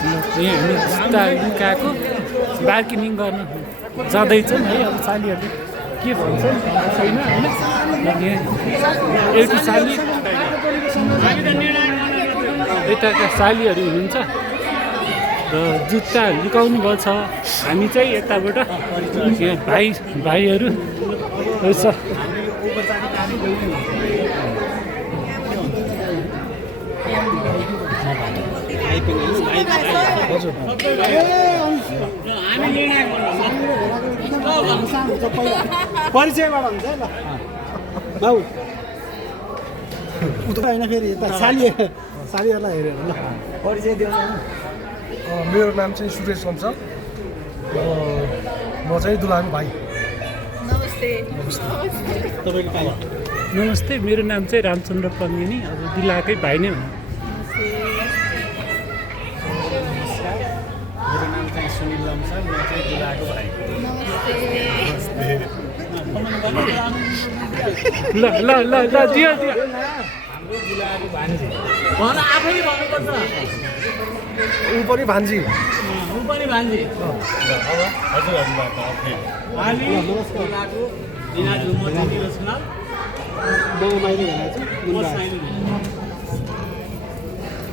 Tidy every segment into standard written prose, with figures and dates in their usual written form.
यहाँ हामी जुत्ता लुकाएको बार्गेनिङ गर्न जाँदैछौँ है। अब सालीहरूले के भन्छ छैन होइन। एउटी साली यताका सालीहरू हुनुहुन्छ र जुत्ता लुकाउनु भएको छ। हामी चाहिँ यताबाट यहाँ भाइहरू रहेछ। परिचयबाट हुन्छ ल बाबु उता होइन फेरि यता सालीहरूलाई हेरेर ल परिचय दिनु। मेरो नाम चाहिँ सुरेश हुन्छ। म चाहिँ दुलामी भाइ। नमस्ते। तपाईँको पाला। नमस्ते, मेरो नाम चाहिँ रामचन्द्र पङ्गिनी। अब दुलाकै भाइ नै हुनु। मेरो नाम चाहिँ सुनिल लम्सा। म चाहिँ दुलाको भाइ। ल ल ल ल दियो दियो। हाम्रो दुलाको भान्जी भन आफै भन्नुपर्छ। ऊ पनि भान्जी। ऊ पनि भान्जी। हजुरहरूबाट हामी दुलाको दिनाजु म चाहिँ निरजकुमार मैले भनेको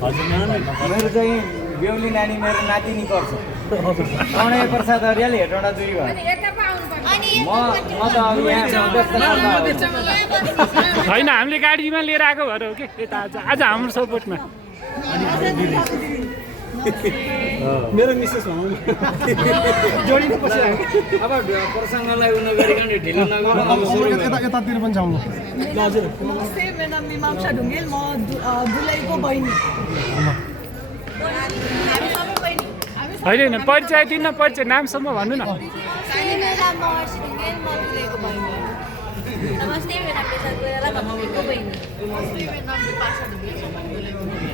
हजुर नाम मेरो चाहिँ बेहुली नानी मेरो नातिनी पर्छ। कौणे प्रसाद अर्याल हेटौँडा दुई भयो। म त अब यहाँ होइन, हामीले गाडीमा लिएर आएको भएर हो कि यता आज हाम्रो सपोर्टमा। मेरो मिसेस भनौँ जोडिनु पर्छ। अब प्रसङ्गलाई उ नगरिकन ढिलो नगर्नु। यतातिर पनि जाउँ। हजुर नमस्ते, मेरो नाम मीमांसा ढुङ्गेल। म दुलैको बहिनी। होइन परिचय दिन न, परिचय नामसम्म भन्नु न। मेरो नाम महर्षि ढुङ्गेल। म दुलैको बहिनी। नमस्ते, मेरो नाम पेसा कोइराला। म दुलैको बहिनी। नमस्ते, मेरो नाम विपाशा ढुङ्गेल। म दुलैको बहिनी।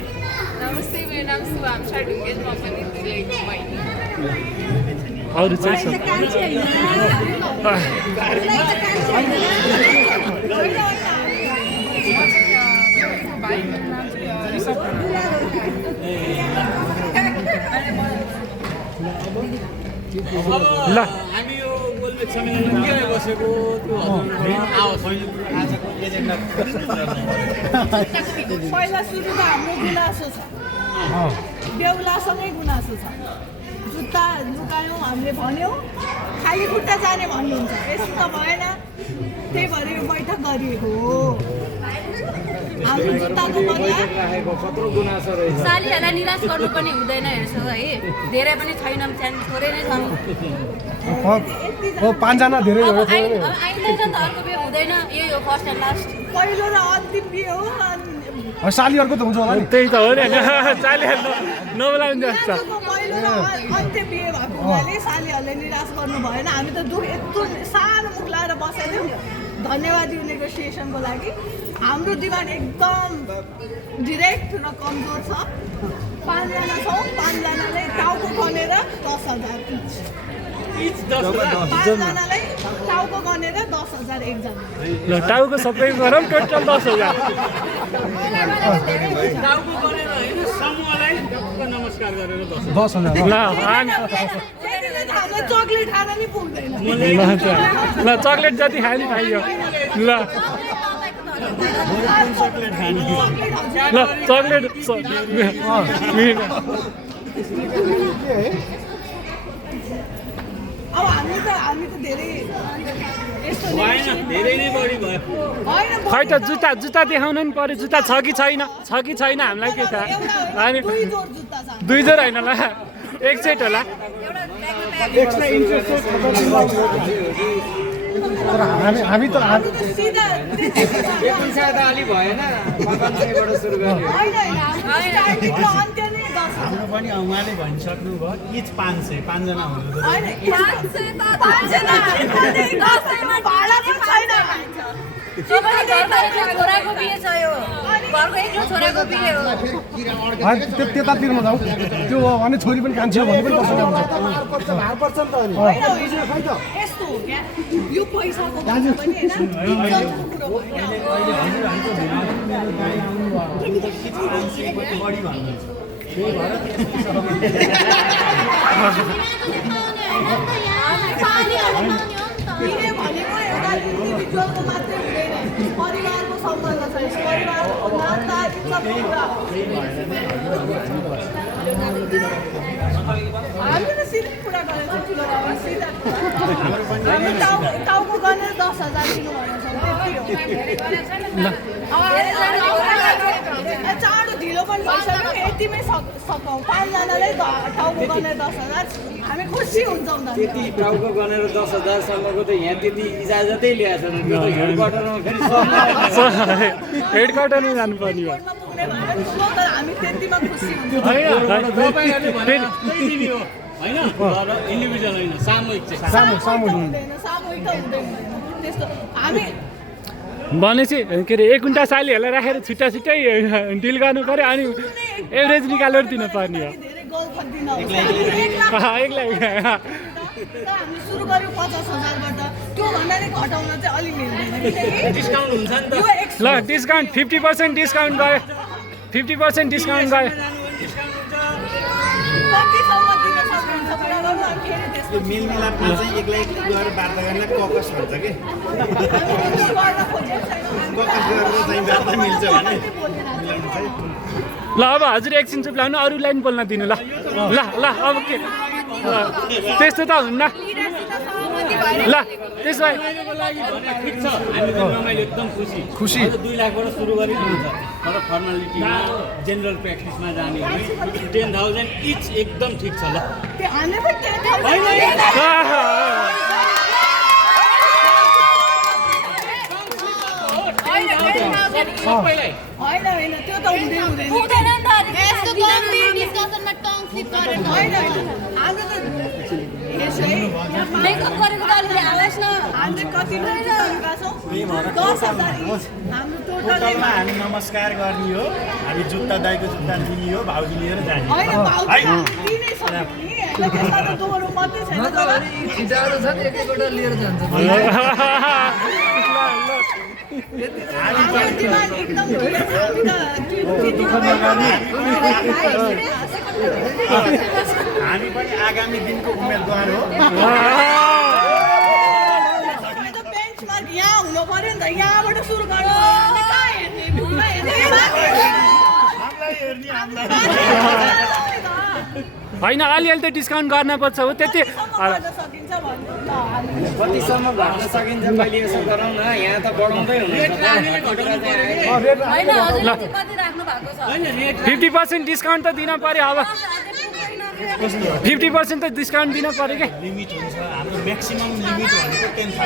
नमस्ते, मेरो नाम शुभांशा ढुङ्गेल। म पनि दुलैको बहिनी। अरू चाहिँ छ ल। हामी यो गोलमेट सम्मेलनमा के बसेको त्यो आजको एजेन्डा पहिला सुरु त हाम्रो गुनासो छ, बेहुलासँगै गुनासो छ। जुत्ता लुकायौँ, हामीले भन्यौँ, खाली खुट्टा जाने भन्नुहुन्छ। यसो त भएन, त्यही भएर यो बैठक गरिएको हो। हाम्रो जुत्ताको बदला कत्रो गुनासो रहेछ। सालीहरूलाई निराश गर्नु पनि हुँदैन हेर्छौ है। धेरै पनि छैनौँ, थोरै नै छौँ। पाँचजना धेरै अब भयो। आइन्दा त अर्को बिहे हुँदैन। यही हो फर्स्ट एन्ड लास्ट। पहिलो र अन्तिम बिहे हो। सालीहरूको त हुन्छ होला नि। त्यही त हो नि। सालीहरू नबोलाउने जस्तो। पहिलो र अन्तिम बिहे भएको हुनाले सालीहरूले निराश गर्नु भएन। हामी त दुःख यत्रो सानो मुख लाएर बसेको थियौँ। धन्यवाद यो नेगोसिएसनको लागि। हाम्रो डिमान्ड एकदम डिरेक्ट र कमजोर छ। 5 जना छौँ, 5 जनालाई टाउको गनेर 10,000 इच। 5 जनालाई टाउको गनेर 10,000 एकजना। ल टाउको सबै गरौँ, टोटल 10,000। टाउको गरेर होइन, समूहलाई नमस्कार गरेर 10,000। ल हामीलाई चक्लेट खान नि पुग्दैन। ल चक्लेट जति खायो नि पाइयो। ल ल चक्लेट अब हामी त धेरै यस्तो भएन, धेरै नै बढी भयो। होइन, खै त जुत्ता देखाउनु नि पर्यो। जुत्ता छ कि छैन हामीलाई के थाहा। अनि दुई जोड जुत्ता छ। 2 जोड होइन ल, 1 सेट होला। एक्स्ट्रा इन्ट्रेस्ट हामी त सिधा पैसा त अलि भएन। 500बाट सुरु गर्यो। होइन, स्टार्टिङको अन्त्य नै 10,000। हाम्रो पनि उहाँले भनिसक्नु भयो, इच 500, 5 जना हुनु। होइन, 5 जना भाडा पनि छैन। छोराको बिहे छ यो। घरको एक्लो छोराको बिहे हो। त्यतातिरमा जाउँ। त्यो अनि छोरी पनि कान्छी हो भने पनि भार पर्छ नि त अनि। यस्तो हो क्या, यो पैसाको पनि होइन, इज्जतको कुरो होइन। बढी भन्नुहुन्छ किन भनेको एउटा इन्डिभिजुअलको मात्रै हुँदैन परिवारको सम्बन्ध छ यस परिवारको नाता इज्जत कुरा हो हामी त सिधै कुरा गरेको ठुलो बाबा सिधा हामी टाउको गर्ने 10,000 दिनु भनेको चाँडो ढिलो पनि भइसक्यो यतिमै सकौँ 5जनाले टाउको गर्ने 10,000 हामी खुसी हुन्छौँ त्यति टाउको गनेर 10,000 सम्मको त यहाँ त्यति इजाजतै ल्याएको छैन त्यो त हेडक्वार्टरमा फेरि हेडक्वार्टरमा जानुपर्ने भयो पुग्ने भएर तर हामी त्यतिमा खुसी हुन्छौँ तपाईँहरूले भने दिने हो होइन इन्डिभिजुअल होइन सामूहिक चाहिँ सामूहिक त हुँदैन त्यस्तो हामी भनेपछि के अरे 1 कुन्टा सालीहरूलाई राखेर छुट्टा छुट्टै डिल गर्नु पर्यो अनि एभरेज निकालेर दिनुपर्ने हो धेरै गल्फत दिन 1 लाख हामी सुरु गर्यो 50,000बाट त्यो भन्दा नि घटाउन चाहिँ अलि मिल्दैन डिस्काउन्ट हुन्छ नि त ल डिस्काउन्ट 50% डिस्काउन्ट गयो 50% डिस्काउन्ट गयो कतिसम्म दिन सक्नुहुन्छ कुरा गर्नु अनि फेरि त्यसको मेलमिलापमा चाहिँ एक्लै गएर वार्ता गर्ने ककस भन्छ कि हामी त्यो गर्न खोजेको छैनौँ ककस गरेर चाहिँ वार्ता मिल्छ भने ल अब हजुर एकछिन चुप लाउनु अरू लाइन बोल्न दिनु ल ल ल अब के त्यस्तो त हुन्न ल त्यसो भए ठिक छ हामी पनि रमाइलो एकदम खुसी 2 लाखबाट सुरु गरेको हुन्छ तर फर्मालिटीमा जेनरल प्र्याक्टिसमा जाने हो भने 10,000 इच एकदम ठिक छ ल त्यो हामी पनि सबैलाई होइन त्यो त हुँदैन पुग्दैन नि त यस्तो गम्भीर डिस्कसनमा टङ स्लिप गरेर होइन हाम्रो त यसो है मेकअप गरेको त अलिकति हालोस् न हामीले कति गएका छौँ 10,000 इच हाम्रो टोटलमा हामी नमस्कार गर्ने हो हामी जुत्ता दाइको जुत्ता दिने हो भाउजू लिएर जाने होइन भाउजू दिनै सक्यो नि होइन त्यसमा त दोहोरो मात्रै छैन तर हाम्रो डिमान्ड एकदम ठुलो छ हामी पनि आगामी दिनको उम्मेदवार हो बेन्चमार्क यहाँ हुनु पर्यो नि त यहाँबाट सुरु गर्नु कहाँ हेर्ने भिउमा हेर्ने होइन अलिअलि त डिस्काउन्ट गर्नुपर्छ हो त्यति सकिन्छ भन्नु कतिसम्म घट्न सकिन्छ पहिले यसो गरौँ न यहाँ त बढाउँदै हुनुहुन्छ होइन हजुरले चाहिँ कति राख्नु भएको छ 50% डिस्काउन्ट त दिन पर्यो अब 50% त डिस्काउन्ट दिन पर्यो क्या लिमिट हुन्छ हाम्रो म्याक्सिमम लिमिट भनेको 10,000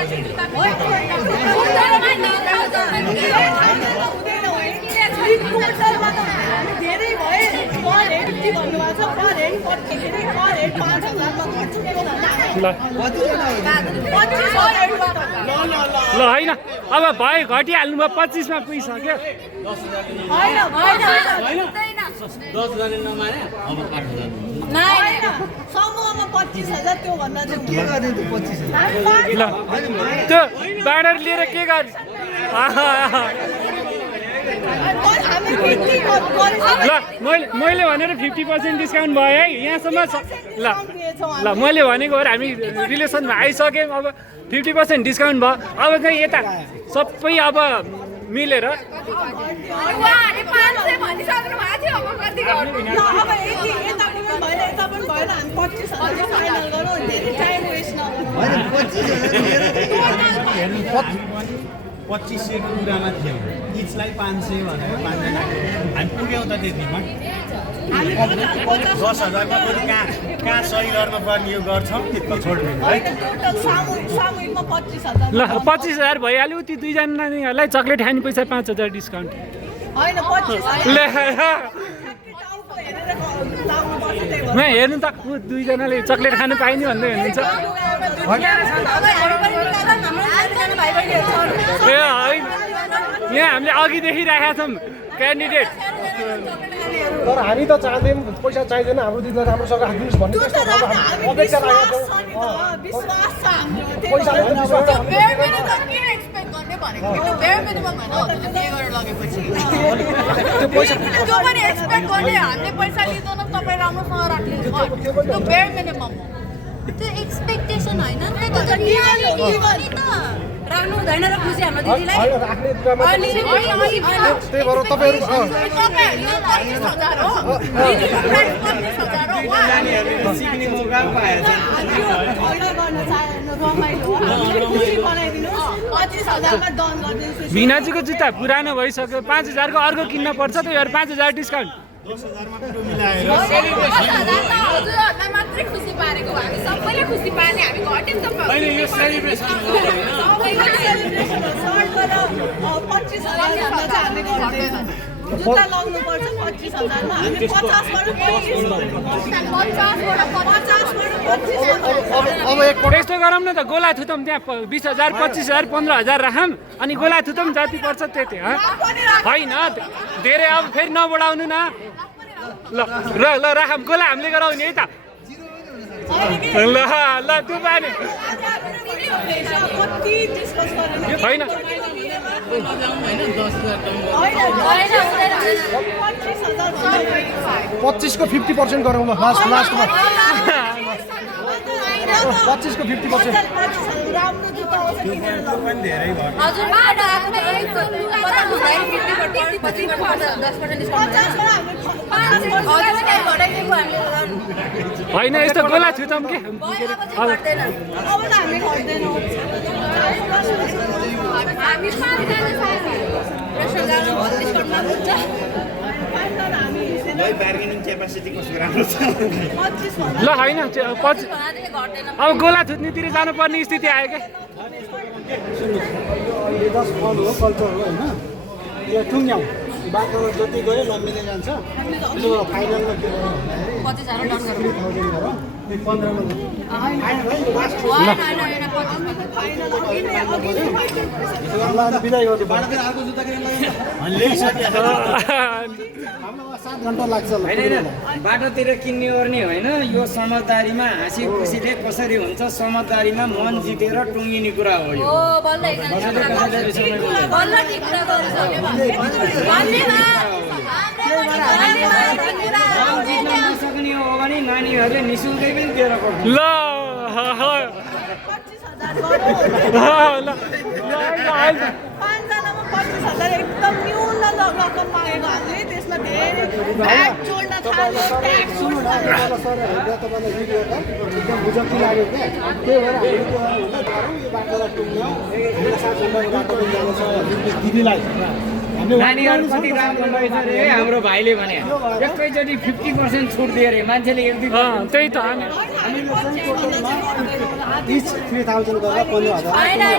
धेरै भए पर हेड 50 भन्नुभएको छ पर हेड 40 के अरे पर हेड 5,000मा घट्छु के भन्दा ल होइन अब भयो घटिहाल्नु भयो 25 मा पुगिसक्यो होइन होइन 10,000 नमाने अब 8,000 होइन समूहमा 25,000 त्यो भन्दा चाहिँ के गर्ने त्यो 25,000 ल त्यो बाँडर लिएर के गर्ने हामी 50 ल मैले भनेर 50% डिस्काउन्ट भयो है यहाँसम्म ल ल मैले भनेको हो हामी रिलेसनमा आइसक्यौँ अब 50% डिस्काउन्ट भयो अब चाहिँ यता सबै अब मिलेर उहाँहरूले 500 भनिसक्नु भएको थियो अब कति गर्नु अब यति यता पनि भएन यता पनि भएन हामी 25,000 फाइनल गरौँ धेरै टाइम वेस्ट नगरौँ 2500 को कुरामा थियो इचलाई 500 भनेर 5जनाको हामी पुग्यौँ त त्यतिमा 10,000मा पनि कहाँ सही गर्न पर्ने यो गर्छौँ त्यति छोड्नु है टोटल सामूहिकमा 25,000 ल 25,000 भइहाल्यो ती दुईजनालाई चक्लेट खाने पैसा 5,000 डिस्काउन्ट होइन 25,000 ले टाउको हेरेर लाउनुपर्छ त्यही भएर हेर्नु त ऊ दुईजनाले चक्लेट खानु पाइने भन्दै हुनुहुन्छ ए होइन यहाँ हामीले अघि देखिरहेका छौँ क्यान्डिडेट तर हामी त चाहँदैनौँ पैसा चाहिँदैन हाम्रो दिदीलाई राम्रोसँग राखिदिनुहोस् भन्ने त्यस्तो खालको हामी अपेक्षा राखेका छौँ विश्वास छ हाम्रो पैसाले त बेर किन एक्सपेक्ट गर्ने भनेको त्यो बेयर मिनिमम होइन हजुरले पे गरेर लगेपछि त्यो पैसा जो पनि एक्सपेक्ट गर्ने हामीले पैसा लिँदैन तपाईँ राम्रोसँग राखिदिनु भयो त्यो बेयर मिनिमम हो त्यो एक्सपेक्टेसन होइन नि त त्यो त रियालिटी हो नि त राख्नु हुँदैन र खुसी हाम्रो दिदीलाई होइन राख्ने कुरामा त्यही त्यही भएर तपाईँहरू 25,000 हो दिदीको प्राइस 25,000 हो नानीहरूले सिक्ने मौका पाएछ झगडा गर्न चाहेन रमाइलो हामीले खुसी बनाइदिनुहोस् 25,000 मा डन गरिदिनुहोस् भिनाजीको जुत्ता पुरानो भइसक्यो 5,000 को अर्को किन्न पर्छ त्यही भएर 5,000 डिस्काउन्ट 10,000 त हजुरहरूलाई मात्रै खुसी पारेको हो हामी सबैले खुसी पार्ने हामी घट्यौँ त अहिले यो सेलिब्रेसन हो सेलिब्रेसन हो सर्टबाट 25,000 भन्दा चाहिँ हामीले गर्दैनौँ जुत्ता लाउनुपर्छ 25,000 मा हामी 50 बाट 25 अब एक यस्तो गरौँ न त गोला थुतम त्यहाँ 20,000 25,000 15,000 राखौँ अनि गोला थुतम जति पर्छ त्यति होइन धेरै अब फेरि नबढाउनु न ल ल ल राखौँ गोला हामीले गराउने है त ल ल त्यो पानी होइन 25 को 50% गरौँ ल लास्टमा 25 को 50% राम्रो जुत्ता आउँछ किनेर हजुर बाटो आएको त एक कता हुँदैन 50% पर्छ 10% डिस्काउन्ट होइन यस्तो गोला थुतम के अब त हामी गर्दैनौँ हामी 5 जना साथी रेस्टुरेन्ट डिस्काउन्टमा हुन्छ बार्गेनिङ क्यापासिटी कसको राम्रो छ 25 ल होइन अब गोला थुत्नेतिर जानुपर्ने स्थिति आयो क्या यो 10 फल हो कल्चर हो होइन यो टुङ्ग्याउँ बाटोमा जति गयो लम्बिँदै जान्छ त्यसो फाइनलमा के गर्नु भन्दाखेरि 3,000 गरौँ 15 मा बिदाई गर्नु अर्को जुत्ता किनेर हाम्रो 7 घन्टा लाग्छ होइन बाटोतिर किन्ने ओर्ने होइन यो समझदारीमा हाँसी खुसीले कसरी हुन्छ समझदारीमा मन जितेर टुङ्गिने कुरा हो यो बल्ल ठिक कुरा जित्न नसक्ने हो भने नानीहरूले निःशुल्कै पनि दिएर पर्छ ल ल 5,000 एकदम न्यून रकम मागेको हामीले त्यसमा धेरै ब्याग जोड्न थाल्यो ट्याक्स जोड्न थाल्यो सर हेर्दा तपाईँलाई भिडियो त एकदम बुझकी लाग्यो क्या त्यही भएर हामीले के गर्नु हुन्छ यो बाटोलाई टुङ्ग्याउँ 7 घन्टाको बाटो जानु छ दिदीलाई नानीहरू कति राम्रो रहेछ रे हाम्रो भाइले भने एकैचोटि 50% छुट दियो अरे मान्छेले एक दुई त्यही त हामी इच 3,000 गरेर 15,000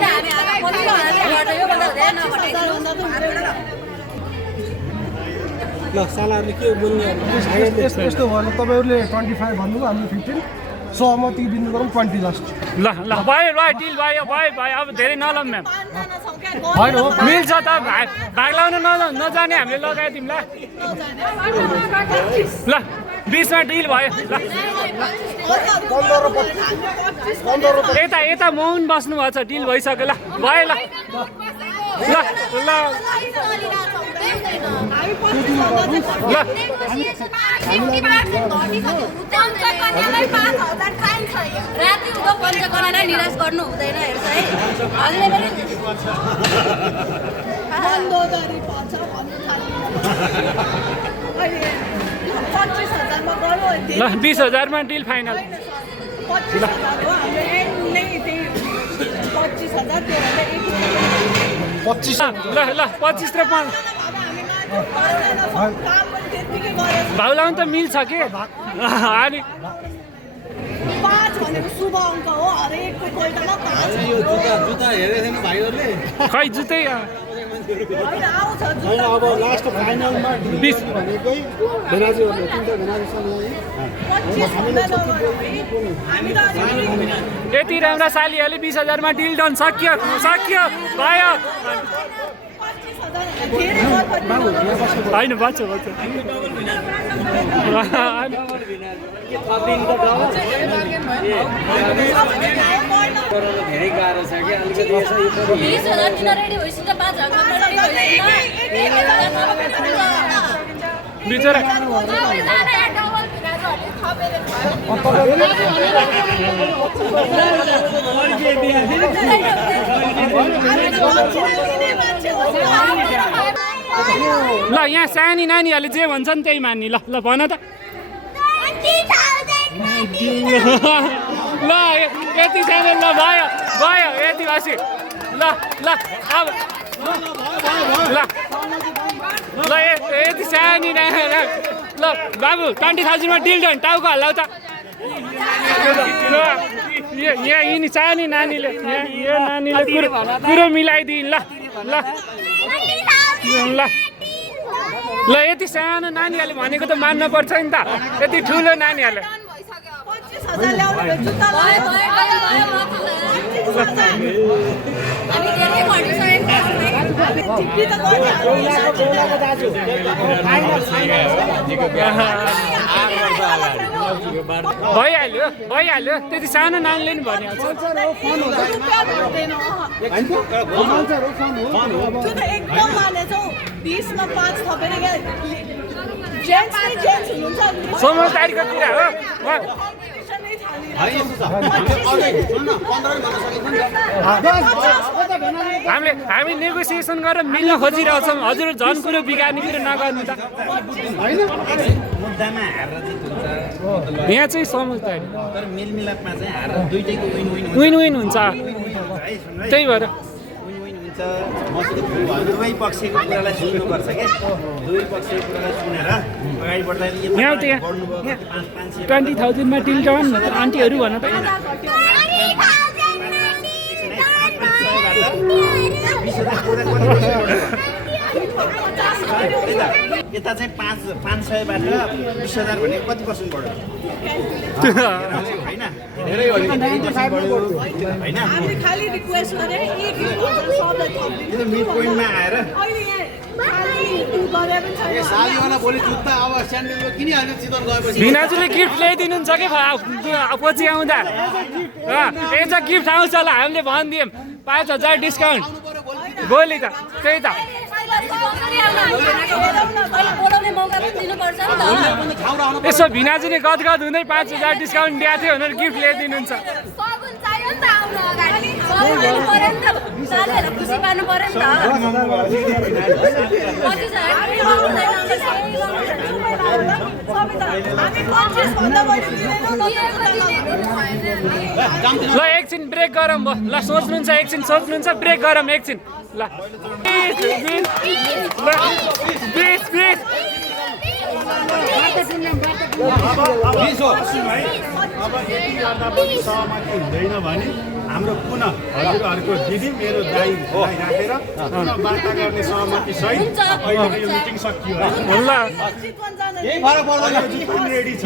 ल सालाहरूले के बोल्ने यस्तो यस्तो भयो तपाईँहरूले 25 भन्नुभयो हामीले 15 सहमति बिन्दु गरौँ 20 लास्ट ल ल भयो ल डिल भयो भयो भयो अब धेरै नलम म्याम 5 जना छौँ क्या होइन हो मिल्छ त भाग लाउन नजाने हामीले लगाइदिउँ ल 20 मा डिल भयो ल यता यता मौन बस्नु भएको छ डिल भइसक्यो ल भयो ल ल ल राति उदो पञ्चकन्यालाई निराश गर्नु हुँदैन हेर्छ है हजुरले पनि मन्दोदरी पर्छ भन्नु थाल्यो अहिले 25,000 मा गरौँ ल 20,000 मा डिल फाइनल 25,000 हो हाम्रो एम नै त्यही 25,000 त्यो भन्दा 25 ल ल 25 र 5 भाउ लाउनु त मिल्छ के अनि 5 भनेको शुभ अङ्क हो हरेकको कोल्टमा 5 जुत्ता हेरेको थिएन भाइहरूले खै जुत्तै होइन आउँछ होइन अब लास्ट फाइनलमा 20 भनेकै भेनाजीहरूले तिनवटा भेनाजीसँग हामी त यति राम्रा सालीहरूले 20,000 मा डिल डन सक्यो सक्यो भयो 25,000 धेरै गर्छ होइन बच्चा धेरै गाह्रो छ कि अलिकति 20,000 दिन रेडी भइसक्यो 5,000 बिचरा ल यहाँ सानी नानीहरूले जे भन्छन् त्यही मान्ने ल ल भन त ल यति सानो ल भयो भयो यति बसी ल ल अब ल ल यति सानी ल बाबु 20,000 मा डिल डन टाउको हल्लाउ त यहाँ यिनी सानी नानीले यो नानीले कुरो मिलाइदिन् ल ल ल ल यति सानो नानीहरूले भनेको त मान्न पर्छ नि त यति ठुलो नानीहरूले 25,000 ल्याउने भए जुत्ता हामी धेरै भइहाल्यो भइहाल्यो त्यति सानो नानीले नि भनिहाल्छ एकदम मानेछौ 20 मा 5 थपेर जेन्ट्स हुनुहुन्छ समझदारीको कुरा हो हामी नेगोसिएसन गरेर मिल्न खोजिरहेछौँ हजुर झन् कुरो बिगार्ने कुरो नगर्नु त मुद्दामा हार जित हुन्छ यहाँ चाहिँ समझदारी तर मेलमिलापमा चाहिँ हार दुईटैको विन विन विन हुन्छ त्यही भएर दुवै पक्षको कुरालाई सुन्नुपर्छ क्या दुवै पक्षको कुरालाई सुनेर अगाडि बढ्दाखेरि यहाँ त यहाँ 20,000 मा डिल डन आन्टीहरू भन त यता चाहिँ 500बाट 20,000 भने कति पर्सेन्ट बढ्यो होइन होइन हामी खाली रिक्वेस्ट गरे 1,000 सबलाई थपिदिनु मिड पोइन्टमा आएर अहिले यहाँ सालीवाला भोलि जुत्ता अब स्यान्डल किनिहाल्यो चितवन गएपछि भिनाजुले गिफ्ट ल्याइदिनुहुन्छ कि पछि आउँदा एज अ गिफ्ट आउँछ ल हामीले भनिदियौँ 5,000 डिस्काउन्ट भोलि त त्यही त बोलाउने मौका पनि दिनुपर्छ नि त यसो भिनाजुले गदगद हुँदै 5,000 डिस्काउन्ट दिएको थियो भनेर गिफ्ट ल्याइदिनुहुन्छ सगुन चाहियो नि त आउनु अगाडि सगुन दिनु पर्यो नि त साथीहरूलाई खुसी पार्नु पर्यो नि ल एकछिन ब्रेक गरौँ भयो ल सोच्नुहुन्छ एकछिन सोच्नुहुन्छ ब्रेक गरौँ एकछिन ल 20 अब यति गर्दा पनि सहमति हुँदैन भने हाम्रो पुनः हजुरहरूको दिदी मेरो दाइ राखेर पुनः वार्ता गर्ने सहमति सहित अहिलेको यो मिटिङ सकियो है ल यही फरक पर्दैन रेडी छ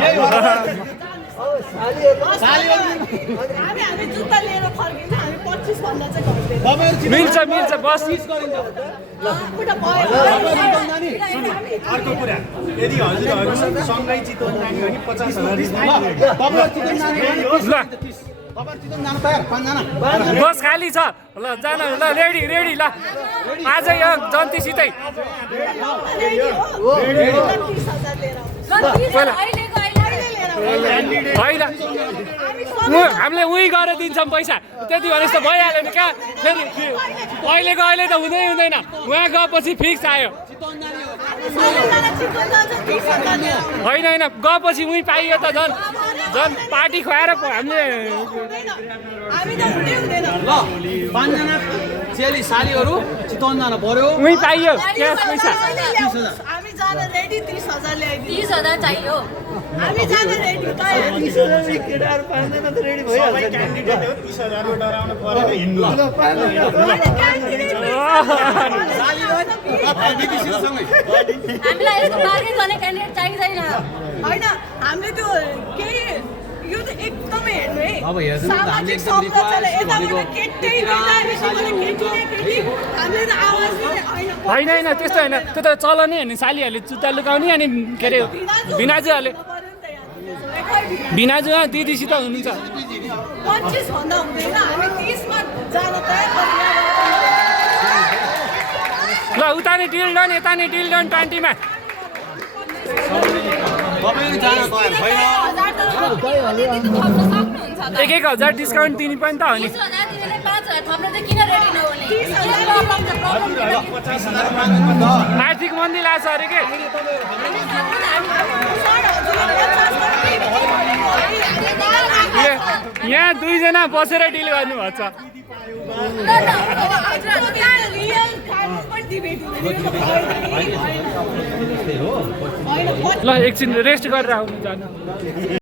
हामी जुत्ता लिएर फर्किन्छ हामी 25 भन्दा चाहिँ घट्दैन मिल्छ मिल्छ बस अर्को कुरा यदि हजुरहरू सँगै चितवन जाने भने 50,000 ल बस खाली छ ल जान ल रेडी रेडी ल आज यो जन्तीसितै होइन हामीले उही गरेर दिन्छौँ पैसा त्यति भने जस्तो भइहाल्यो नि कहाँ फेरि अहिलेको अहिले त हुँदै हुँदैन उहाँ गएपछि फिक्स आयो होइन होइन गएपछि उही पाइयो त झन् झन् पार्टी खुवाएर हामीले ल 5 जना चेली सालीहरू चितवन जानु पर्यो उही पाइयो क्यास पैसा हामी जान रेडी 30,000 ल्याइदिनु 30,000 चाहियो हामी जान रेडी केटाहरू पाउँदैन त रेडी सबै क्यान्डिडेट हो 30,000 डराउनु परेन हिँड्नु हामीलाई यस्तो बार्गेन गर्ने क्यान्डिडेट चाहिँदैन होइन हामीले त्यो केही यो त एकदमै हेर्नु है अब हेर्नु त हामीले सामाजिक एकदम संरचना रिक्वेस्ट यताबाट भनेको केटै केटी केटी हामीले त आवाज दिने होइन होइन त्यस्तो होइन त्यो त चलनै होइन सालीहरूले जुत्ता लुकाउने अनि के अरे भिनाजुहरूले भिनाजु दिदीसित हुनुहुन्छ 25 भन्दा हुँदैन हामी 30 मा जान तयार ल उता नि डिल डन यता नि डिल डन 20 मा तपाईँ जान तयार छैन 1,000 डिस्काउन्ट दिने पनि त हो नि 20,000 5,000 थप्न चाहिँ किन रेडी नहुने आर्थिक मन्दी लाग्छ अरे के यहाँ 2 जना बसेर डिल गर्नुभएको छ ल एकछिन रेस्ट गरेर आउनु जानु